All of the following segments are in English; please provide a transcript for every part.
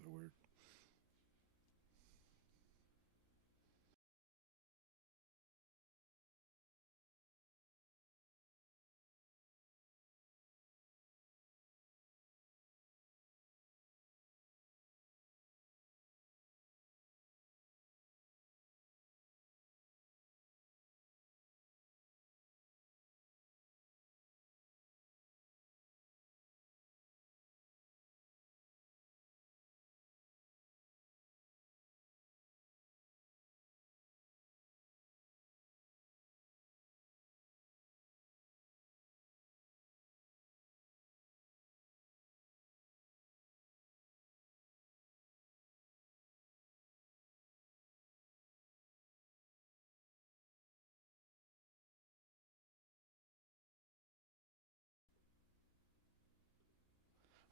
So weird.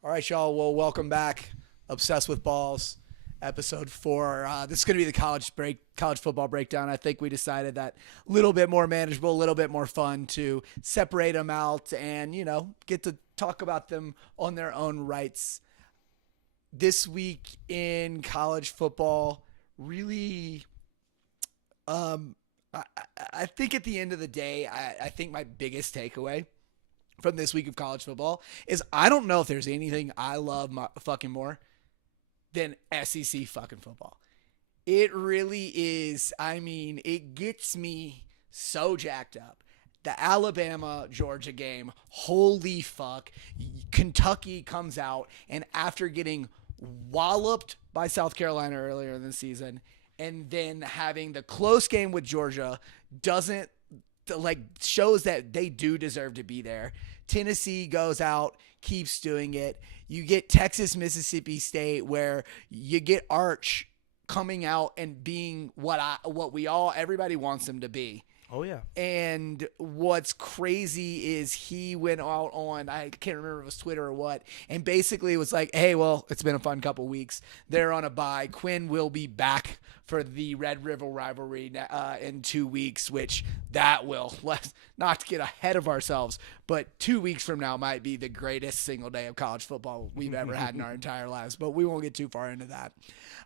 All right, y'all. Well, welcome back. Obsessed with Balls, episode 4. This is going to be the college football breakdown. I think we decided that a little bit more manageable, a little bit more fun to separate them out and get to talk about them on their own rights. This week in college football, really, um, I, I think at the end of the day, I think my biggest takeaway from this week of college football is I don't know if there's anything I love fucking more than SEC fucking football. It really is. I mean, it gets me so jacked up. The Alabama Georgia game, holy fuck. Kentucky comes out, and after getting walloped by South Carolina earlier in the season, and then having the close game with Georgia, doesn't like shows that they do deserve to be there. Tennessee goes out, keeps doing it. You get Texas, Mississippi State, where you get Arch coming out and being what everybody wants him to be. Oh, yeah. And what's crazy is he went out on, I can't remember if it was Twitter or what, and basically was like, hey, well, it's been a fun couple weeks. They're on a bye. Quinn will be back for the Red River rivalry in 2 weeks, which that will, not to get ahead of ourselves, but 2 weeks from now might be the greatest single day of college football we've ever had in our entire lives, but we won't get too far into that.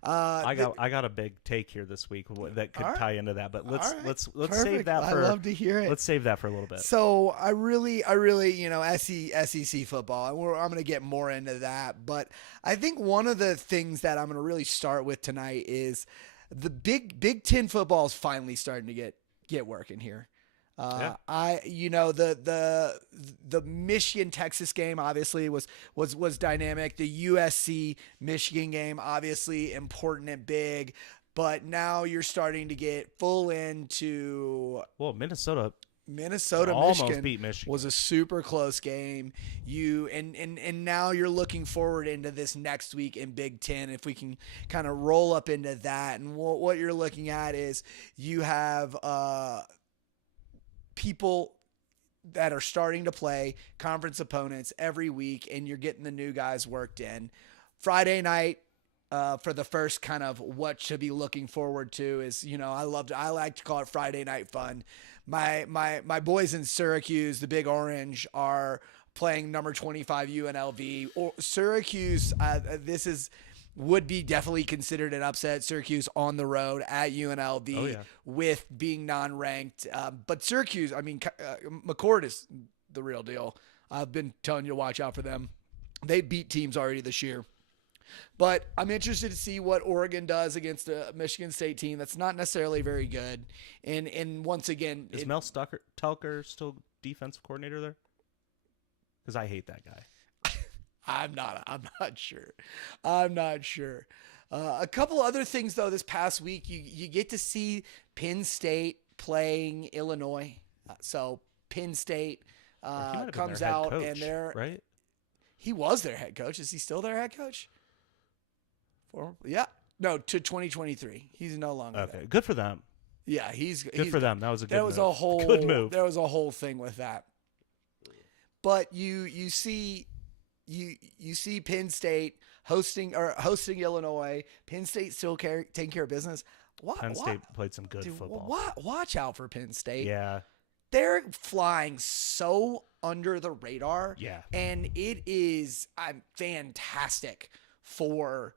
I got a big take here this week that could tie into that, but let's save that for. I love to hear it. Let's save that for a little bit. So I really, SEC football. I'm going to get more into that, but I think one of the things that I'm going to really start with tonight is the Big Ten football is finally starting to get working here. Yeah. The Michigan Texas game obviously was dynamic. The USC Michigan game obviously important and big, but now you're starting to get full into Minnesota almost Michigan beat Michigan. Was a super close game. And now you're looking forward into this next week in Big Ten. If we can kind of roll up into that, and what you're looking at is you have people that are starting to play conference opponents every week, and you're getting the new guys worked in. Friday night, for the first kind of what to be looking forward to is, I like to call it Friday night fun. My boys in Syracuse, the Big Orange, are playing number 25 UNLV. Syracuse, would be definitely considered an upset. Syracuse on the road at UNLV with being non-ranked. But Syracuse, McCord is the real deal. I've been telling you to watch out for them. They beat teams already this year. But I'm interested to see what Oregon does against a Michigan State team that's not necessarily very good. And once again, is Mel Tucker still defensive coordinator there? Because I hate that guy. I'm not sure. A couple other things though. This past week, you get to see Penn State playing Illinois. So Penn State comes out coach, and they're right. He was their head coach. Is he still their head coach? No, to 2023. He's no longer. Okay, there. good for them. Yeah, he's good for them. That was a good. Good move. There was a whole thing with that. But you see Penn State hosting Illinois. Penn State still taking care of business. Penn State played some good football. Watch out for Penn State. Yeah. They're flying so under the radar. Yeah. And it is fantastic for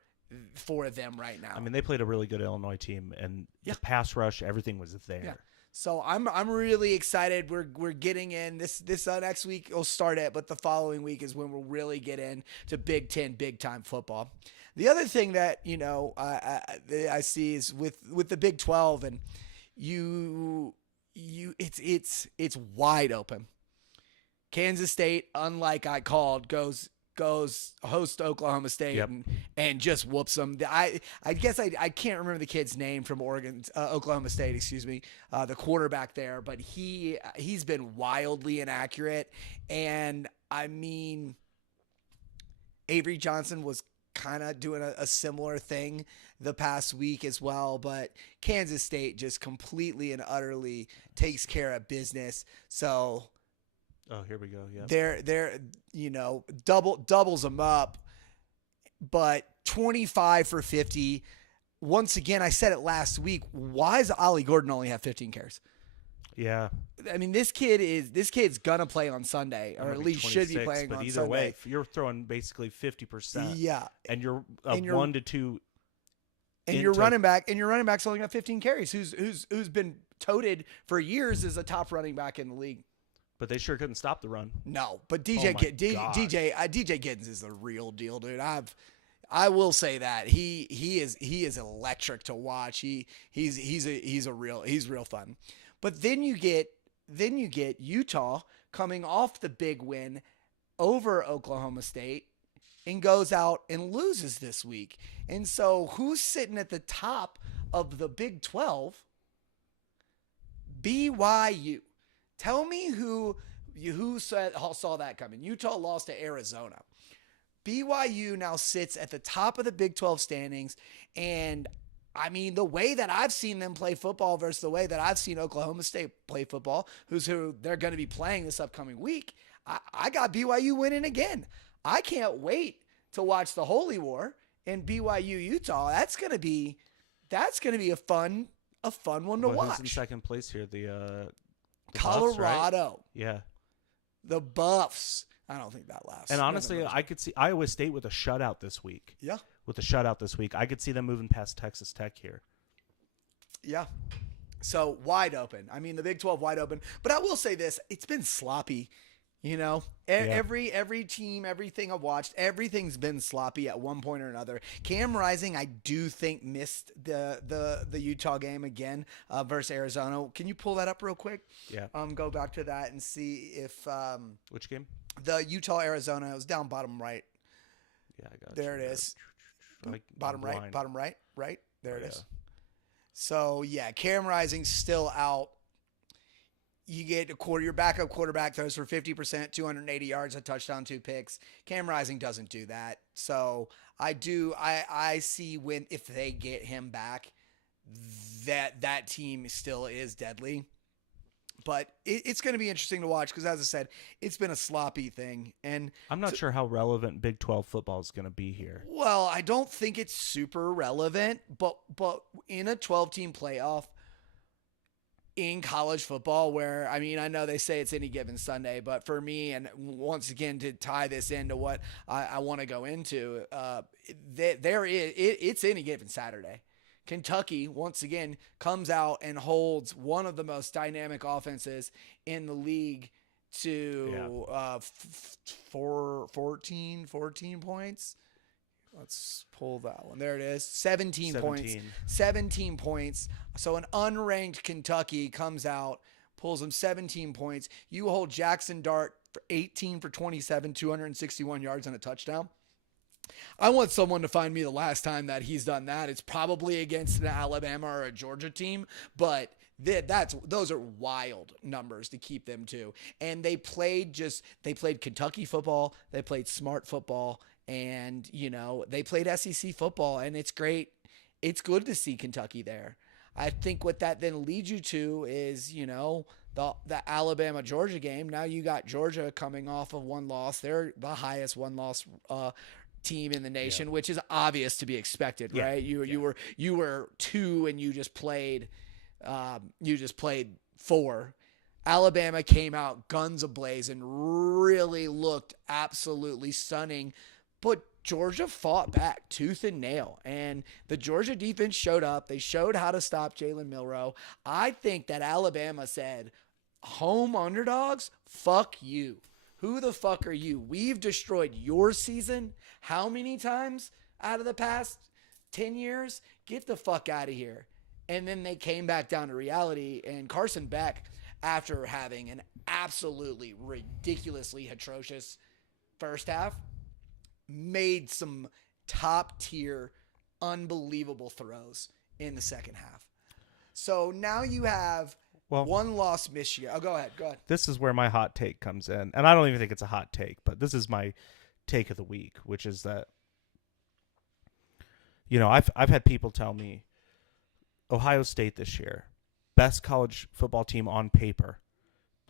for them right now. I mean, they played a really good Illinois team, and the pass rush, everything was there. Yeah. So I'm really excited. We're getting in this next week. We'll start it, but the following week is when we'll really get into Big Ten big time football. The other thing that I see is with the Big 12, and it's wide open. Kansas State, unlike I called, goes host Oklahoma State and just whoops them. I guess I can't remember the kid's name from Oklahoma State, excuse me, the quarterback there, but he's been wildly inaccurate. And I mean, Avery Johnson was kind of doing a similar thing the past week as well, but Kansas State just completely and utterly takes care of business. So here we go. Yeah. They're doubles them up, but 25 for 50. Once again, I said it last week. Why does Ollie Gordon only have 15 carries? Yeah. I mean, this kid's gonna play on Sunday, or at least should be playing on Sunday. But either way, you're throwing basically 50%. Yeah. And you're 1 to 2. And your running back's only got 15 carries. Who's been touted for years as a top running back in the league. But they sure couldn't stop the run. No, but DJ Giddens is the real deal, dude. I will say that he is electric to watch. He's real fun. But then you get Utah coming off the big win over Oklahoma State and goes out and loses this week. And so who's sitting at the top of the Big 12? BYU. Tell me who saw that coming. Utah lost to Arizona. BYU now sits at the top of the Big 12 standings, and I mean, the way that I've seen them play football versus the way that I've seen Oklahoma State play football, who they're going to be playing this upcoming week, I got BYU winning again. I can't wait to watch the Holy War in BYU Utah. That's going to be a fun one to watch. Who's in second place here? The Colorado. Buffs, right? Yeah. The Buffs. I don't think that lasts. And honestly, I could see Iowa State with a shutout this week. Yeah. With a shutout this week. I could see them moving past Texas Tech here. Yeah. So wide open. I mean, the Big 12 wide open. But I will say this, it's been sloppy. Every team, everything I've watched, everything's been sloppy at one point or another. Cam Rising, I do think missed the Utah game again versus Arizona. Can you pull that up real quick? Yeah. Go back to that and see if which game? The Utah Arizona. It was down bottom right. Yeah, I got there. It is. Bottom right. There it is. So yeah, Cam Rising's still out. You get your backup quarterback throws for 50%, 280 yards, a touchdown, 2 picks. Cam Rising doesn't do that. So I see if they get him back, that team still is deadly. But it's going to be interesting to watch because, as I said, it's been a sloppy thing. And I'm not sure how relevant Big 12 football is going to be here. Well, I don't think it's super relevant, but in a 12-team playoff, in college football, where, I mean, I know they say it's any given Sunday, but for me, and once again, to tie this into what I want to go into, it's any given Saturday. Kentucky, once again, comes out and holds one of the most dynamic offenses in the league to 14 points. Let's pull that one. There it is. 17 points. 17 points. So an unranked Kentucky comes out, pulls them 17 points. You hold Jackson Dart for 18 for 27, 261 yards and a touchdown. I want someone to find me the last time that he's done that. It's probably against an Alabama or a Georgia team, but those are wild numbers to keep them to. And they played Kentucky football, they played smart football, and they played SEC football, and it's great. It's good to see Kentucky there. I think what that then leads you to is, the Alabama Georgia game. Now you got Georgia coming off of one loss. They're the highest one loss team in the nation, which is obvious to be expected, right? You were 2 and you just played 4. Alabama came out guns ablaze and really looked absolutely stunning, but Georgia fought back tooth and nail, and the Georgia defense showed up. They showed how to stop Jalen Milroe. I think that Alabama said, home underdogs, fuck you. Who the fuck are you? We've destroyed your season how many times out of the past 10 years? Get the fuck out of here. And then they came back down to reality, and Carson Beck, after having an absolutely ridiculously atrocious first half, made some top-tier, unbelievable throws in the second half. So now you have one loss Michigan. Oh, go ahead. This is where my hot take comes in. And I don't even think it's a hot take, but this is my take of the week, which is that, I've had people tell me Ohio State this year, best college football team on paper,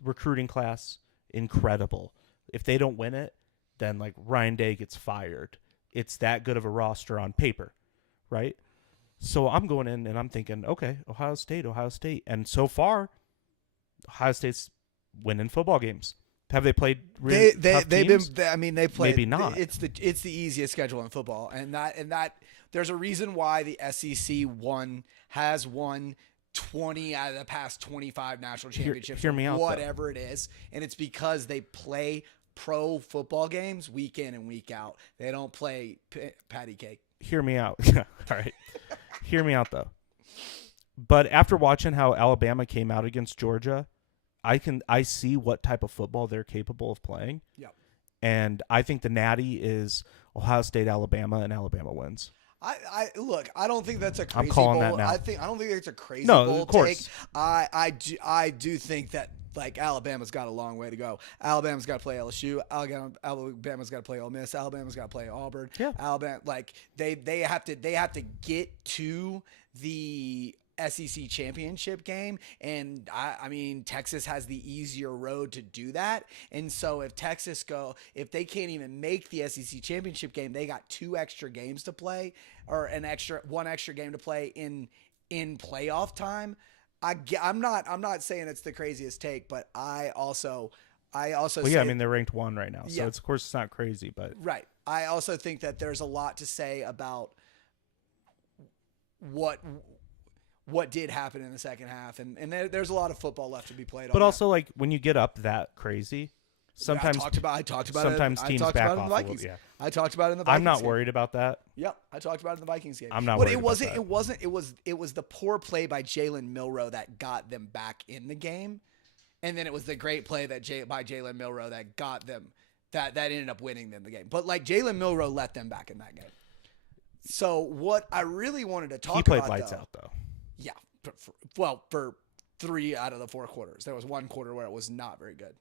recruiting class, incredible. If they don't win it, then Ryan Day gets fired. It's that good of a roster on paper, right? So I'm going in and I'm thinking, okay, Ohio State. And so far, Ohio State's winning football games. Have they played really tough teams? They played. Maybe not. It's the easiest schedule in football, and that there's a reason why the SEC has won 20 out of the past 25 national championships. Hear me out, whatever it is, and it's because they play pro football games week in and week out. They don't play patty cake. Hear me out. All right. Hear me out, though. But after watching how Alabama came out against Georgia, I see what type of football they're capable of playing. Yep. And I think the natty is Ohio State, Alabama, and Alabama wins. I don't think that's a crazy I'm calling bowl. that now. I don't think it's a crazy bold bold of course. take. I do think that Alabama's got a long way to go. Alabama's got to play LSU. Alabama's got to play Ole Miss. Alabama's got to play Auburn. Yeah. Alabama, they have to get to the SEC championship game, and I mean Texas has the easier road to do that. And so if they can't even make the SEC championship game, they got 2 extra games to play, or one extra game to play in playoff time. I'm not saying it's the craziest take, but I also they're ranked 1 right now, so of course it's not crazy, but right. I also think that there's a lot to say about what did happen in the second half, and there's a lot of football left to be played. But also, when you get up that crazy, sometimes I talked about sometimes it. teams I talked back about it in the off Vikings. a little, I talked about it in the Vikings. I'm not game. worried about that. Yep, I talked about it in the Vikings game. I'm not worried about that. It was the poor play by Jalen Milroe that got them back in the game, and then it was the great play by Jalen Milroe that got them that ended up winning them the game. But Jalen Milroe let them back in that game. So what I really wanted to talk about, he played lights out though. Yeah. For 3 out of the 4 quarters. There was 1 quarter where it was not very good.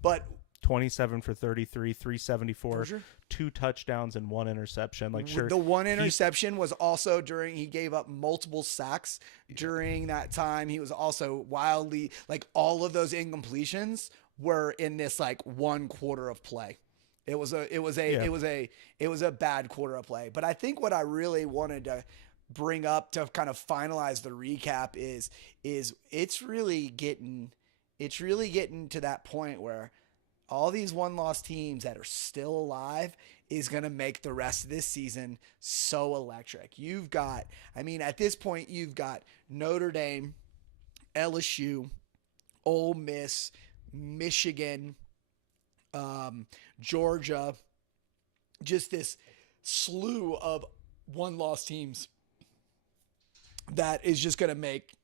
But 27 for 33, 374, sure. 2 touchdowns and 1 interception. The 1 interception was also he gave up multiple sacks during that time. He was also wildly, all of those incompletions were in this 1 quarter of play. It was a bad quarter of play. But I think what I really wanted to bring up to kind of finalize the recap is it's really getting to that point where all these 1-loss teams that are still alive is going to make the rest of this season so electric. At this point, you've got Notre Dame, LSU, Ole Miss, Michigan, Georgia, just this slew of 1-loss teams that is just going to make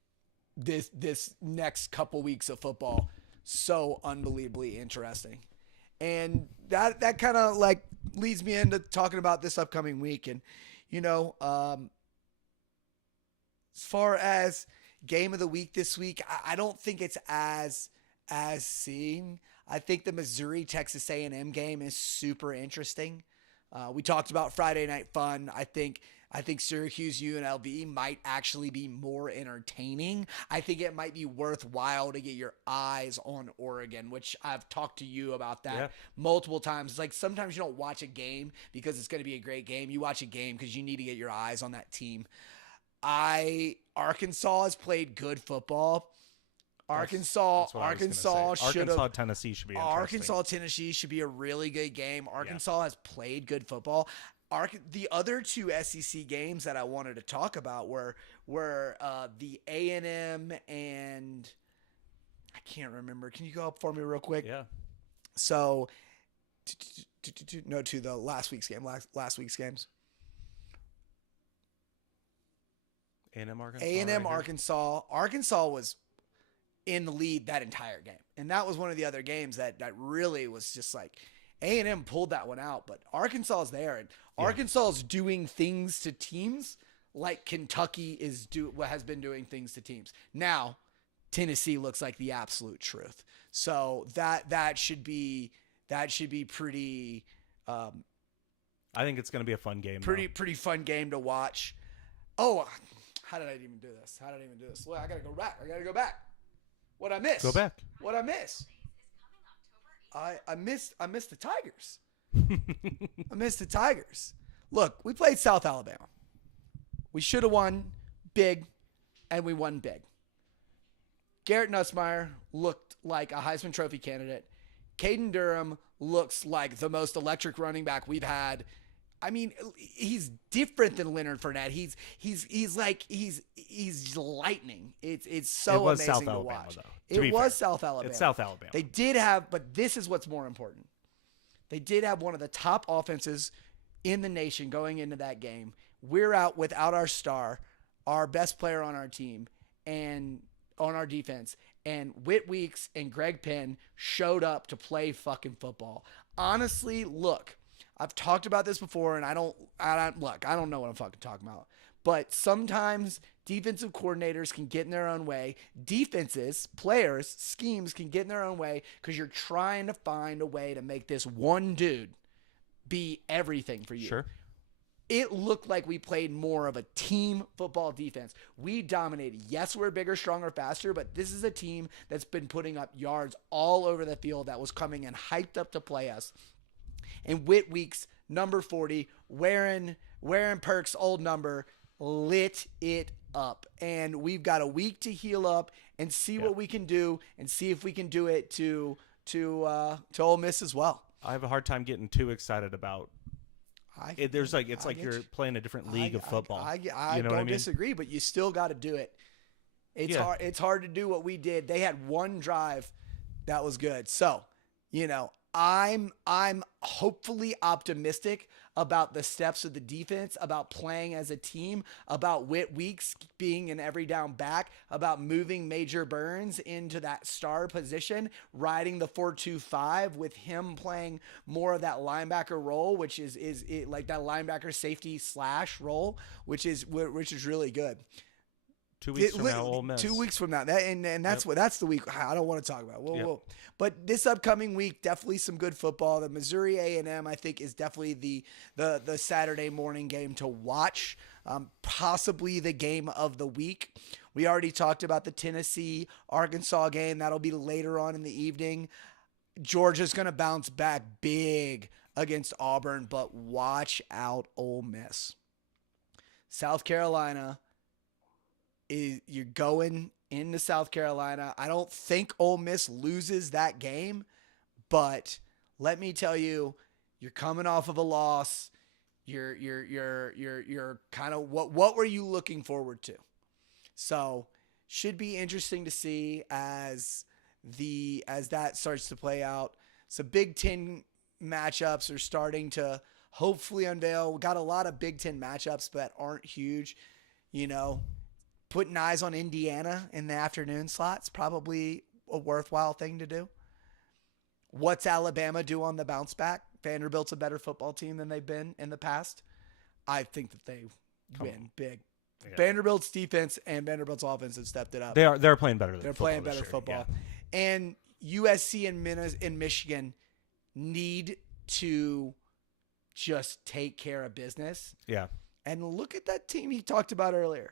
this next couple weeks of football so unbelievably interesting. And that kind of leads me into talking about this upcoming week. And, as far as game of the week this week, I don't think it's as seeing. I think the Missouri-Texas A&M game is super interesting. We talked about Friday Night Fun. I think Syracuse UNLV might actually be more entertaining. I think it might be worthwhile to get your eyes on Oregon, which I've talked to you about that multiple times. It's sometimes you don't watch a game because it's going to be a great game. You watch a game because you need to get your eyes on that team. Arkansas has played good football. Arkansas, Tennessee should be interesting. Arkansas, Tennessee should be a really good game. Arkansas has played good football. the other two SEC games that I wanted to talk about were the A&M and I can't remember. Can you go up for me real quick? Yeah. So, no, to the last week's week's games. A&M Arkansas. A&M Arkansas. Arkansas was in the lead that entire game, and that was one of the other games that really was just like A&M pulled that one out, but Arkansas is there, and Arkansas is doing things to teams like Kentucky has been doing things to teams. Now, Tennessee looks like the absolute truth, so that should be pretty. I think it's going to be a fun game. Pretty fun game to watch. Oh, how did I even do this? Well, I gotta go back. What I miss? Go back. What I miss? I missed the Tigers. I missed the Tigers. Look, we played South Alabama. We should have won big, and we won big. Garrett Nussmeier looked like a Heisman Trophy candidate. Caden Durham looks like the most electric running back we've had. I mean, he's different than Leonard Fournette. He's lightning. It's so amazing South to Alabama, watch. Though, It was South Alabama. It's South Alabama. They did have, but this is what's more important. They did have one of the top offenses in the nation going into that game. We're out without our star, our best player on our team, and on our defense. And Whit Weeks and Greg Penn showed up to play fucking football. Honestly, look, I've talked about this before, and I don't know what I'm fucking talking about. But sometimes defensive coordinators can get in their own way. Defenses, players, schemes can get in their own way because you're trying to find a way to make this one dude be everything for you. Sure. It looked like we played more of a team football defense. We dominated. Yes, we're bigger, stronger, faster, but this is a team that's been putting up yards all over the field that was coming in hyped up to play us. And Whit Weeks, number 40, wearing Perk's old number, lit it up. And we've got a week to heal up and see what we can do and see if we can do it to Ole Miss as well. I have a hard time getting too excited about it's like you're playing a different league of football. I don't disagree, but you still got to do it. Hard. It's hard to do what we did. They had one drive that was good. So, I'm hopefully optimistic about the steps of the defense, about playing as a team, about Whit Weeks being an every down back, about moving Major Burns into that star position, riding the 4-2-5 with him playing more of that linebacker role, which is like that linebacker safety / role, which is really good. 2 weeks from now, Ole Miss. 2 weeks from now, that's the week I don't want to talk about. But this upcoming week, definitely some good football. The Missouri A&M, I think, is definitely the Saturday morning game to watch. Possibly the game of the week. We already talked about the Tennessee Arkansas game. That'll be later on in the evening. Georgia's going to bounce back big against Auburn, but watch out, Ole Miss. South Carolina. You're going into South Carolina. I don't think Ole Miss loses that game, but let me tell you, you're coming off of a loss. You're kind of what were you looking forward to? So should be interesting to see as that starts to play out. So Big Ten matchups are starting to hopefully unveil. We got a lot of Big Ten matchups that aren't huge, Putting eyes on Indiana in the afternoon slots, probably a worthwhile thing to do. What's Alabama do on the bounce back? Vanderbilt's a better football team than they've been in the past. I think that they win big. Yeah. Vanderbilt's defense and Vanderbilt's offense have stepped it up. They're playing better. They're playing better football. Yeah. And USC and Michigan need to just take care of business. Yeah. And look at that team he talked about earlier.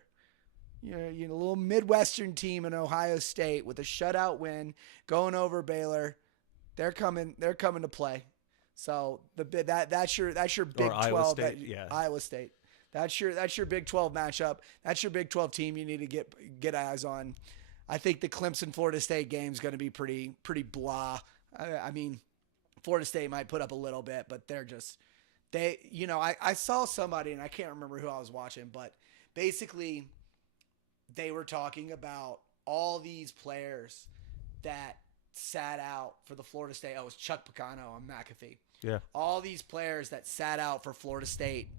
A little Midwestern team in Ohio State with a shutout win going over Baylor. They're coming to play. So that's your Big 12. Iowa State, Iowa State. That's your Big 12 matchup. That's your Big 12 team you need to get eyes on. I think the Clemson Florida State game is going to be pretty blah. I mean, Florida State might put up a little bit, but they're I saw somebody, and I can't remember who I was watching, but basically they were talking about all these players that sat out for the Florida State. Oh, it was Chuck Picano on McAfee. Yeah. All these players that sat out for Florida State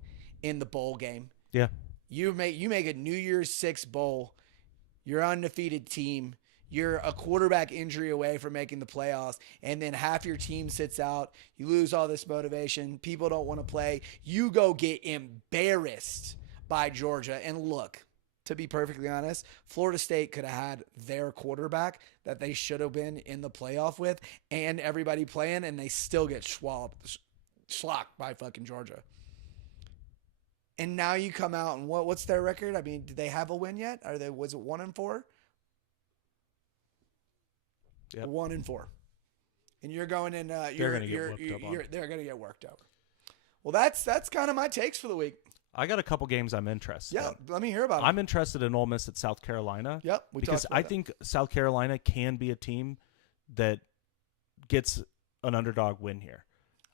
in the bowl game. Yeah. You make a New Year's Six bowl. You're an undefeated team. You're a quarterback injury away from making the playoffs, and then half your team sits out. You lose all this motivation. People don't want to play. You go get embarrassed by Georgia. And look, to be perfectly honest, Florida State could have had their quarterback that they should have been in the playoff with and everybody playing, and they still get schlocked by fucking Georgia. And now you come out and what's their record? I mean, did they have a win yet? Was it 1-4? Yep. 1-4. And you're going in. They're going to get worked up. They're going to get worked over. Well, that's kind of my takes for the week. I got a couple games I'm interested in. Let me hear about it. I'm interested in Ole Miss at South Carolina. Yep. Because I think South Carolina can be a team that gets an underdog win here.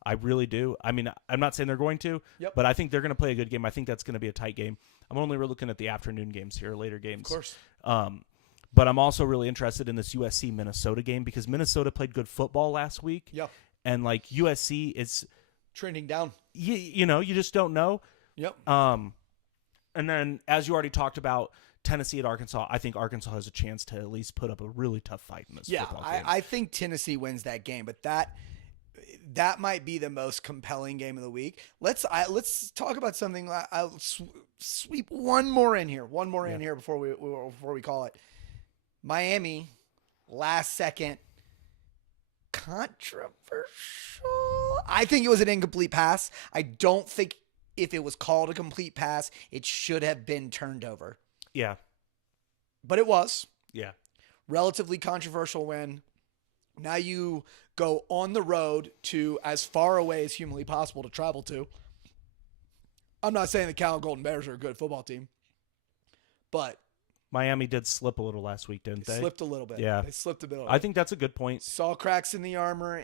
I really do. I mean, I'm not saying they're going to, but I think they're going to play a good game. I think that's going to be a tight game. I'm only looking at the afternoon games here, later games. Of course. But I'm also really interested in this USC-Minnesota game because Minnesota played good football last week. Yep. And, like, USC is trending down. You just don't know. Yep. And then, as you already talked about, Tennessee at Arkansas, I think Arkansas has a chance to at least put up a really tough fight in this football game. I think Tennessee wins that game, but that might be the most compelling game of the week. Let's talk about something. I'll sweep one more in here before we call it. Miami, last second, controversial. I think it was an incomplete pass. I don't think if it was called a complete pass, it should have been turned over. Yeah. But it was. Yeah. Relatively controversial win. Now you go on the road to as far away as humanly possible to travel to. I'm not saying the Cal Golden Bears are a good football team, but Miami did slip a little last week, didn't they? Slipped a little bit. Yeah. They slipped a bit. I think that's a good point. Saw cracks in the armor.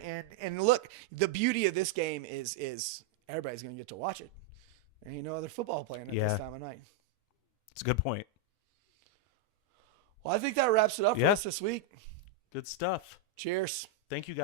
And look, the beauty of this game is everybody's going to get to watch it. There ain't no other football playing at this time of night. It's a good point. Well, I think that wraps it up for us this week. Good stuff. Cheers. Thank you, guys.